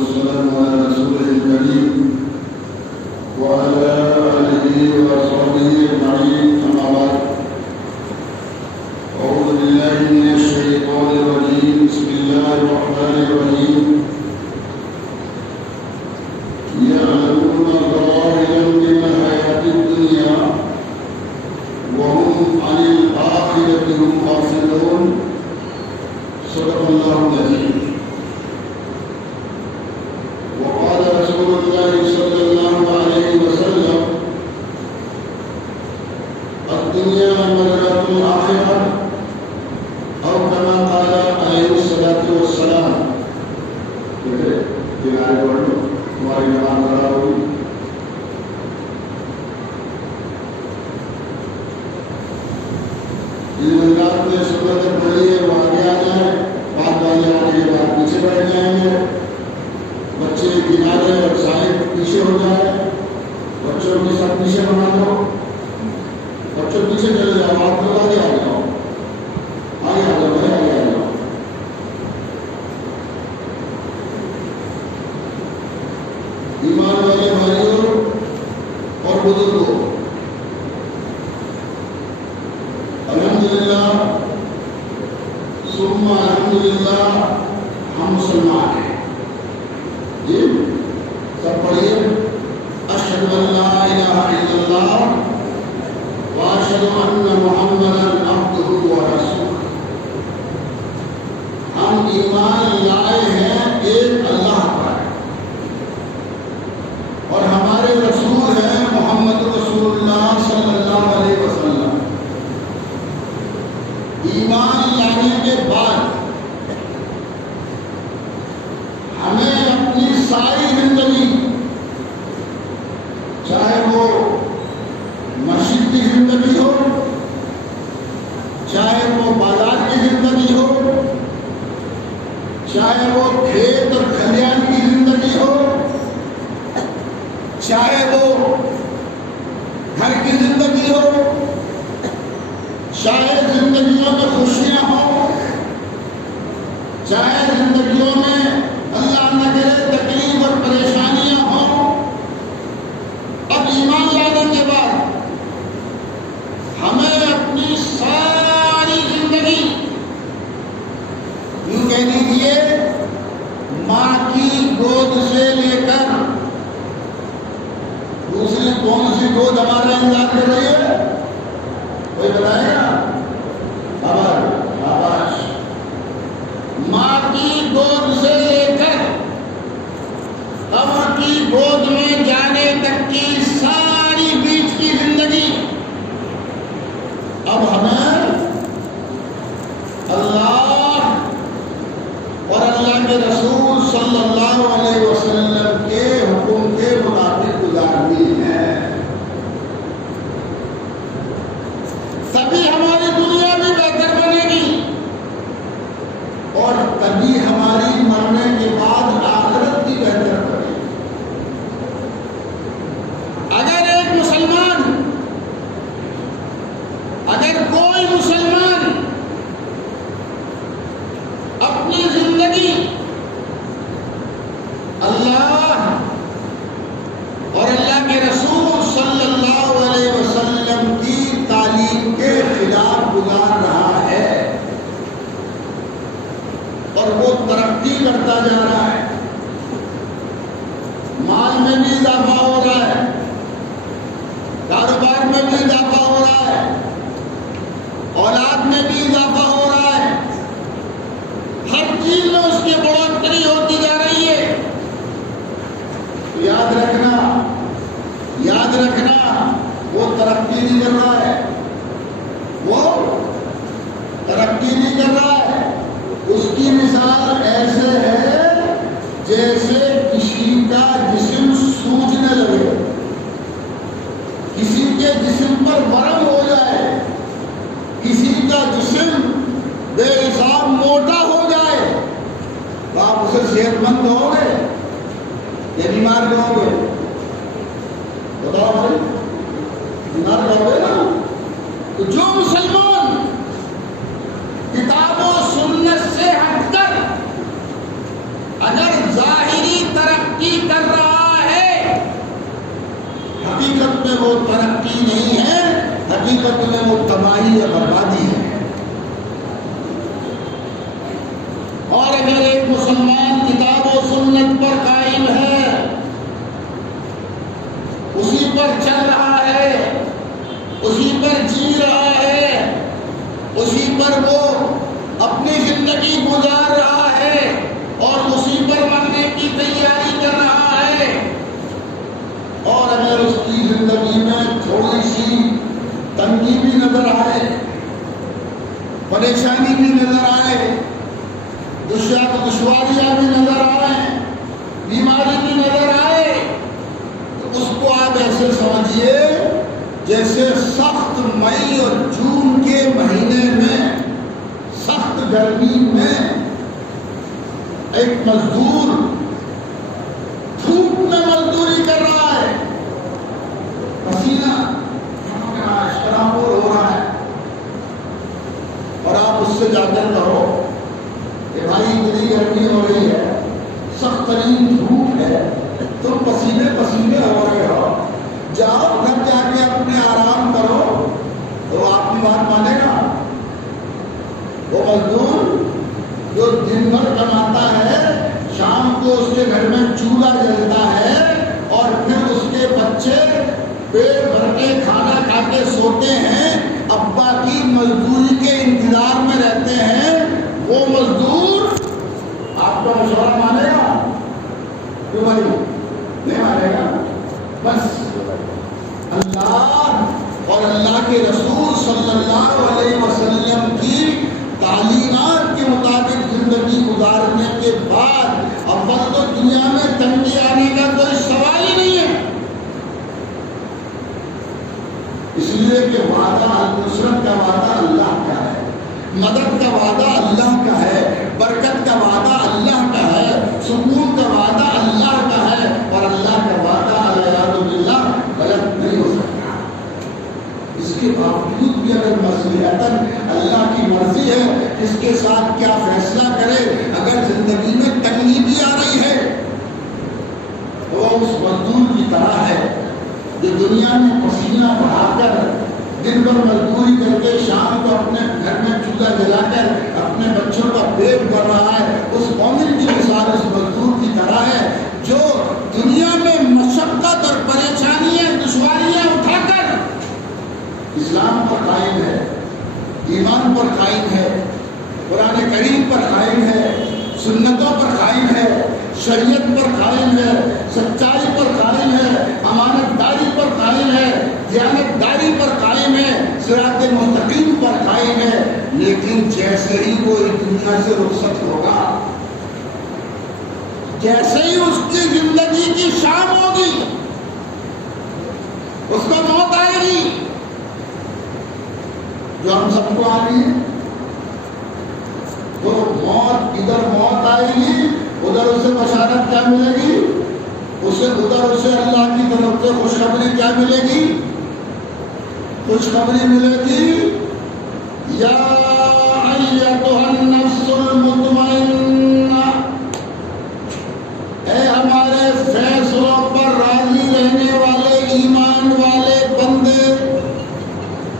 والسلام على رسوله الكريم وعلى آله وصحبه أجمعين، أما بعد. أعوذ بالله من الشيطان الرجيم. بسم الله الرحمن الرحيم. يعلمون ظاهرا من الحياة الدنيا وهم عن الآخرة هم غافلون. صدق الله العظيم. وقال رسول الله صلى الله عليه وسلم: الدنيا مزرعة الآخرة، أو كما قال عليه الصلاة والسلام. ہماری نماز ادا ہوگی. جن حضرات نے سنت پڑھی ہے وہ آگے آ جائیں، بات والے آنے کے بعد پیچھے بیٹھ جائیں گے. بچے کنارے اور صاحب پیچھے ہو جائیں. بچوں کے ساتھ پیچھے بنا دو. بچوں پیچھے چلے جاؤ، آپ لوگ آگے آ جاؤ. آگے آ جاؤ بھائی، آگے آ جاؤ. ایمان والے بھائیوں اور بزرگوں، الحمدللہ ثم الحمدللہ ہم مسلمان ہیں. جی سب پڑھیے: اشہد ان لا الہ الا اللہ واشہد ان محمدا عبدہ ورسولہ. ہم ایمان لائے ہیں ایک اللہ پر، اور ہمارے رسول ہیں محمد رسول اللہ صلی اللہ علیہ وسلم. ایمان لانے کے بعد ہمیں اپنی ساری زندگی، چاہے وہ مسجد کی زندگی ہو، چاہے وہ بازار کی زندگی ہو، چاہے وہ کھیت اور کھلیان کی زندگی ہو، چاہے وہ گھر کی زندگی ہو، چاہے زندگیوں میں خوشیاں ہوں، چاہے زندگیوں میں اللہ نہ کرے تکلیف اور پریشانیاں ہوں، اب ایمان لانے کے بعد ہمیں اپنی ساری زندگی، یوں کہہ لیجیے، ماں کی گود سے لے کر دوسری کون سی گود ہمارا انتظار کر رہی ہے؟ کوئی بتائے گا؟ شاباش. ماں کی گود سے لے کر قبر کی گود میں جانے تک کی ساری بیچ کی زندگی اب ہمیں اللہ اور اللہ کے رسول صلی اللہ علیہ وسلم کے حکم کے مطابق گزارنی ہے. تبھی ہماری دنیا بھی بہتر بنے گی، اور تبھی ہماری مرنے کے بعد آخرت بھی بہتر بنے گی. اگر ایک مسلمان، اگر کوئی مسلمان اپنی زندگی اللہ اور اللہ کے رسول صلی اللہ علیہ وسلم کی تعلیم کے خلاف گزار رہا ہے اور وہ ترقی کرتا جا رہا ہے، مال میں بھی اضافہ ہو رہا ہے، کاروبار میں بھی اضافہ ہو رہا ہے، اولاد میں بھی اضافہ ہو رہا ہے، ہر چیز میں اس کی بڑھوتری ہوتی جا رہی ہے. یاد رکھنا وہ ترقی نہیں کر رہا ہے، وہ ترقی نہیں کر رہا ہے. اس کی مثال ایسے ہے جیسے کسی کا جسم سوجنے لگے، کسی کے جسم پر ورم ہو جائے، کسی کا جسم بے حساب موٹا ہو جائے، تو آپ اسے صحت مند کہو گے یا بیمار کہو گے؟ بتاؤ بھائی، بیمار کہو گے نا. تو جو مسلمان کتاب و سنت سے ہٹ کر اگر ظاہری مسلمان کتاب و سنت پر قائم ہے، اسی پر چل رہا ہے، اسی پر جی رہا ہے، اسی پر وہ اپنی زندگی گزار رہا ہے اور اسی پر مرنے کی تیاری کر رہا ہے، اور اگر اس کی زندگی میں تھوڑی سی تنگی بھی نظر آئے، پریشانی بھی نظر آئے، دشواریاں بھی نظر آئے، بیماری بھی نظر آئے، تو اس کو آپ ایسے سمجھیے جیسے سخت مئی اور جون کے مہینے میں، سخت گرمی میں ایک مزدور دھوپ میں مزدوری کر رہا ہے، پسینہ ہو رہا ہے، اور آپ اس سے جا کر کہو کہ بھائی اتنی گرمی ہو رہی ہے، سخت ترین دھوپ ہے، تم پسینے پسینے ہو رہے ہو، جاؤ گھر جا کے اپنے آرام کرو، تو آپ کی بات مانے گا؟ وہ مزدور جو دن بھر کماتا ہے، شام کو اس کے گھر میں چولہا جلتا ہے اور پھر اس کے بچے پیٹ بھر کے کھانا کھا کے سوتے ہیں، ابا کی مزدوری کے انتظار میں رہتے ہیں، وہ مزدور آپ کا مشورہ مانے گا؟ کیوں بھائی نہیں مانے گا؟ بس اللہ اور اللہ کے رسول صلی اللہ علیہ وسلم کی تعلیمات کے مطابق زندگی گزارنے کے بعد اول تو دنیا میں تنگی آنے کا کوئی سوال ہی نہیں ہے، اس لیے کہ وعدہ نصرت کا وعدہ اللہ کا ہے، مدد کا وعدہ اللہ کا ہے، برکت کا وعدہ اللہ کا ہے، سکون کا وعدہ اللہ کا ہے، اور اللہ کا وعدہ الیاذ باللہ غلط نہیں ہو سکتا۔ اس کے باوجود بھی اگر مصلحتاً اللہ کی مرضی ہے اس کے ساتھ کیا فیصلہ کرے، اگر زندگی میں تنگی بھی آ رہی ہے تو وہ اس مزدور کی طرح ہے جو دنیا میں پسینہ بہا کر دن بھر مزدوری کر کے شام کو اپنے گھر میں چولہا جلا کر اپنے بچوں کا پیٹ بھر رہا ہے، اس مومن کی مثال اس مزدور کی طرح ہے جو دنیا میں مشقت اور پریشانیاں دشواریاں اٹھا کر اسلام پر قائم ہے، ایمان پر قائم ہے، قرآن کریم پر قائم ہے، سنتوں پر قائم ہے، شریعت پر قائم ہے، سچائی پر قائم ہے، امانت داری پر قائم ہے، دیانت داری پر قائم ہے، صراط مستقیم پر قائم ہے، لیکن جیسے ہی وہ اس دنیا سے رخصت ہوگا، جیسے ہی اس کی زندگی کی شام ہوگی، اس کو موت آئے گی، جو ہم سب کو آ رہی ہے، تو موت ادھر موت آئے گی، ادھر اسے بشارت کیا ملے گی، ادھر اسے اللہ کی طرف سے خوشخبری کیا ملے گی، خوشخبری ملے گی، یا ایتھا النفس المطمئنہ، اے ہمارے فیصلوں پر راضی رہنے والے ایمان والے بندے،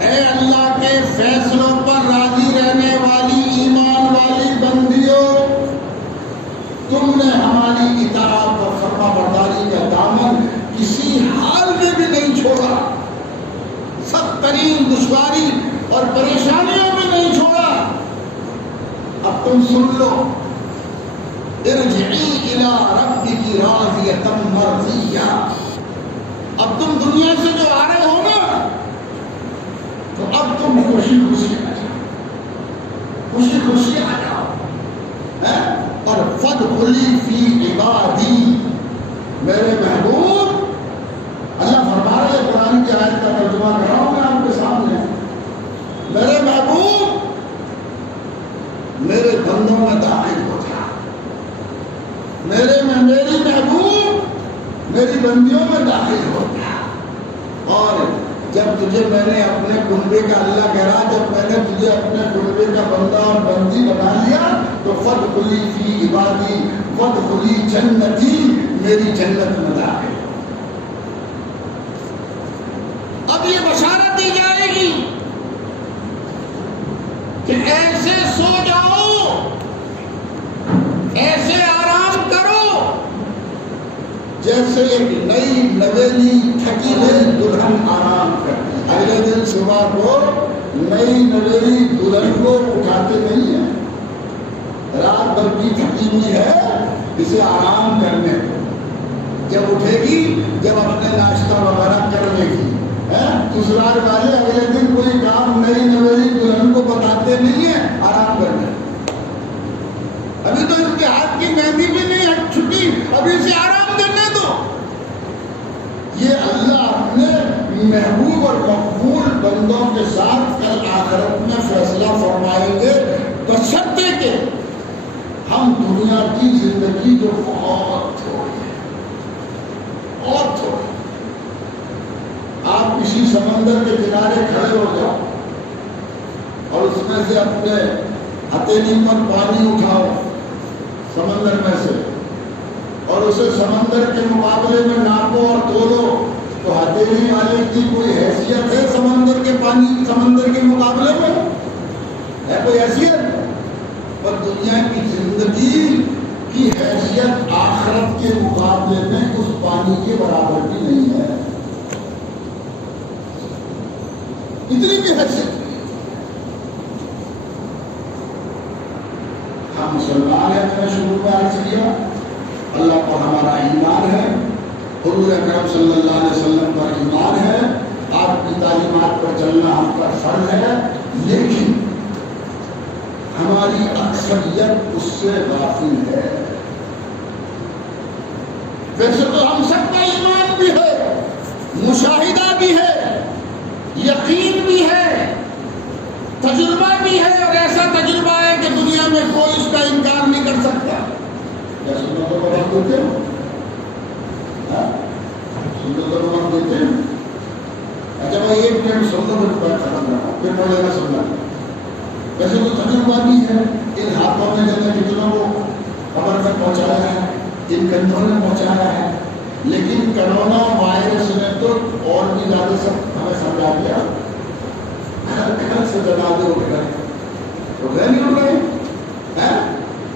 اے اللہ کے فیصلوں پر راضی رہنے والی ایمان والی بندیوں، تم نے ہماری اطاعت اور فرما برداری کا دامن کسی حال میں بھی نہیں چھوڑا، سخت ترین دشواری اور پریشانیوں میں نہیں چھوڑا، اب تم سن لو، ارجعی الی ربک راضیۃ مرضیہ، اب تم دنیا سے جو آ رہے ہو نا، تو اب تم خوشی خوشی آ جاؤ، خوشی خوشی آ جاؤ، اور فادخلی فی عبادی، میرے محبوب، اللہ فرما رہے ہیں، قرآن کی آیت کا ترجمہ کر رہا ہوں میں آپ کے سامنے، میرے محبوب میرے بندوں میں داخل ہو جا، میری محبوب میری بندیوں میں داخل ہو جا، اور جب تجھے میں نے اپنے کنبے کا، اللہ کہہ رہا جب میں نے تجھے اپنے کنبے کا بندہ اور بندی بنا لیا تو فادخلی فی عبادی وادخلی جنتی، میری جنت میں داخل۔ اب یہ بشارت دی جائے گی کہ ایسے سو جاؤ، ایسے جیسے ایک نئی نویلی تھکی ہوئی دلہن آرام کرتی ہے. اگلے دن صبح کو نئی نویلی دلہن کو اٹھاتے نہیں ہیں. رات بھر کی تھکی ہوئی ہے, اسے آرام کرنے دو. جب اٹھے گی, جب اپنے ناشتہ وغیرہ کر لے گی, سسرال والے اگلے دن کوئی کام نئی نویلی دلہن کو بتاتے نہیں ہیں آرام کرنے. ابھی تو اس کے ہاتھ کی مہندی بھی نہیں ہٹ چکی, ابھی اسے آرام کرنے دو. یہ اللہ اپنے محبوب اور مقبول بندوں کے ساتھ کل آخرت میں فیصلہ فرمائیں گے, بشرطے کہ ہم دنیا کی زندگی جو بہت تھوڑی ہے, بہت تھوڑی. آپ کسی سمندر کے کنارے کھڑے ہو جاؤ اور اس میں سے اپنے ہتھیلی پر پانی اٹھاؤ سمندر میں سے, اور اسے سمندر کے مقابلے میں ناپو اور تولو, تو ہتھیلی والے کی کوئی حیثیت ہے سمندر کے پانی, سمندر کے مقابلے میں ہے کوئی حیثیت؟ پر دنیا کی زندگی کی حیثیت آخرت کے مقابلے میں اس پانی کے برابر بھی نہیں ہے. اتنی بھی حیثیت. ہم مسلمان ہیں, میں نے شروع میں عرض کیا, اللہ پر ہمارا ایمان ہے, حضور اکرم صلی اللہ علیہ وسلم پر ایمان ہے, آپ کی تعلیمات پر چلنا ہم پر فرض ہے, لیکن ہماری اکثریت اس سے غافل ہے. ویسے تو ہم سب کا ایمان بھی ہے, مشاہدہ بھی ہے, یقین بھی ہے, تجربہ بھی ہے, اور ایسا تجربہ ہے کہ دنیا میں کوئی اس کا انکار نہیں کر سکتا. کیا سنو تو بات دیتے ہیں, سنو تو بات دیتے ہیں. اچھا بھائی ایک منٹ سن لو, پھر بات ختم کرنا, پھر پڑھ لینا سننا. ویسے تو تجربہ بھی ہے, ان ہاتھوں نے جب کتنوں کو قبر میں پہنچایا ہے, ان کندھوں نے پہنچایا ہے, لیکن کرونا وائرس نے تو اور بھی زیادہ سب ہمیں سمجھا دیا. گھر سے جگہ دو گھر تو گھر نہیں اڑ رہے,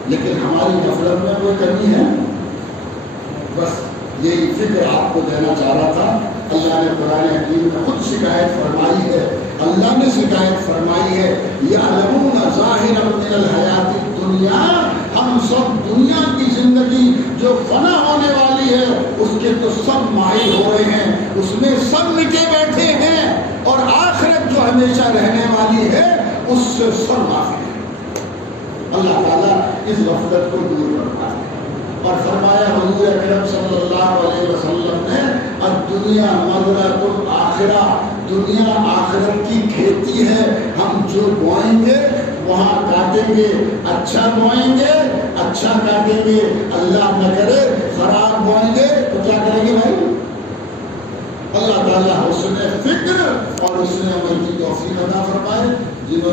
لیکن ہماری غفلت میں کوئی کمی ہے. بس یہی فکر آپ کو دینا چاہ رہا تھا. اللہ نے قرآن حکیم میں خود شکایت فرمائی ہے, اللہ نے شکایت فرمائی ہے, یعلمون ظاہرا من الحیات الدنیا, ہم سب دنیا کی زندگی جو فنا ہونے والی ہے اس کے تو سب مائل ہو رہے ہیں, اس میں سب مٹے بیٹھے ہیں, اور آخرت جو ہمیشہ رہنے والی ہے اس سے سب غافل ہیں. اللہ تعالیٰ اس غفلت کو دور کرتا ہے. اور فرمایا حضور اکرم صلی اللہ علیہ وسلم نے, الدنیا مزرعۃ الآخرہ, دنیا آخرت کی کھیتی ہے, ہم جو بوئیں گے وہاں کاٹیں گے, اچھا بوئیں گے اچھا کاٹیں گے, اللہ نہ کرے خراب بوئیں گے تو کیا کریں گے بھائی؟ اللہ تعالیٰ حسن فکر اور حسن عمل کی توفیق عطا فرمائے. جنہوں